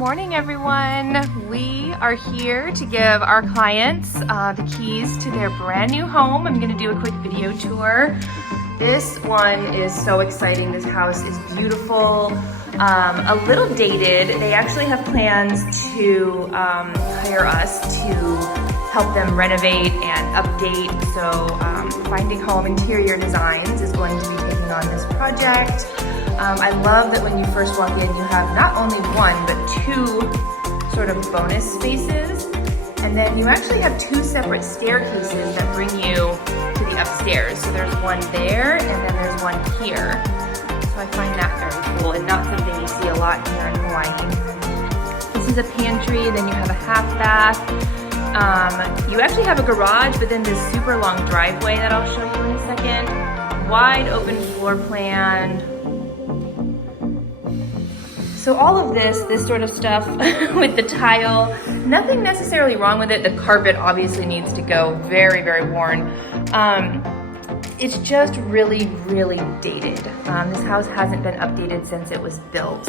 morning, everyone. We are here to give our clients the keys to their brand new home. I'm gonna do a quick video tour. This one is so exciting. This house is beautiful, a little dated. They actually have plans to hire us to help them renovate and update. So Finding Home Interior Designs is going to be taking on this project. I love that when you first walk in, you have not only one, but two sort of bonus spaces. And then you actually have two separate staircases that bring you to the upstairs. So there's one there, and then there's one here. So I find that very cool and not something you see a lot here in Hawaii. This is a pantry, then you have a half bath. You actually have a garage, but then this super long driveway that I'll show you in a second. Wide open floor plan. So all of this sort of stuff with the tile, nothing necessarily wrong with it. The carpet obviously needs to go, very, very worn. It's just really, really dated. This house hasn't been updated since it was built.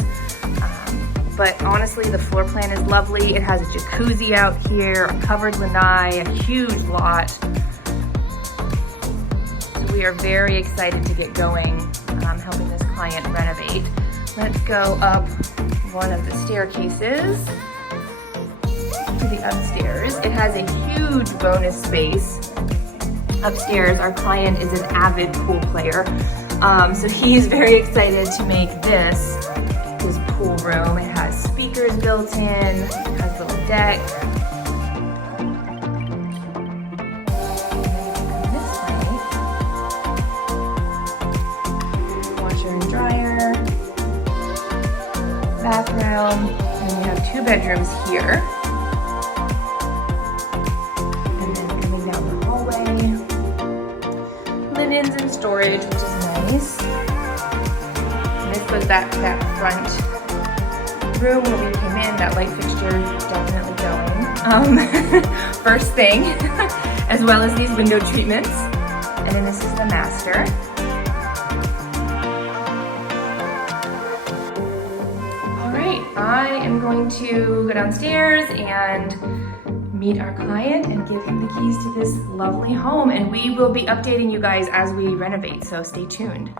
But honestly, the floor plan is lovely. It has a jacuzzi out here, a covered lanai, a huge lot. So we are very excited to get going, helping this client renovate. Let's go up one of the staircases to the upstairs. It has a huge bonus space. Upstairs, our client is an avid pool player. So he's very excited to make this his pool room. It has speakers built in, it has a little deck. Washer and dryer. Bathroom, and you have two bedrooms here. And then coming down the hallway, linens and storage, which is nice. And this goes back to that front room where we came in. That light fixture is definitely going. First thing, as well as these window treatments. And then this is the master. I am going to go downstairs and meet our client and give him the keys to this lovely home. And we will be updating you guys as we renovate, so stay tuned.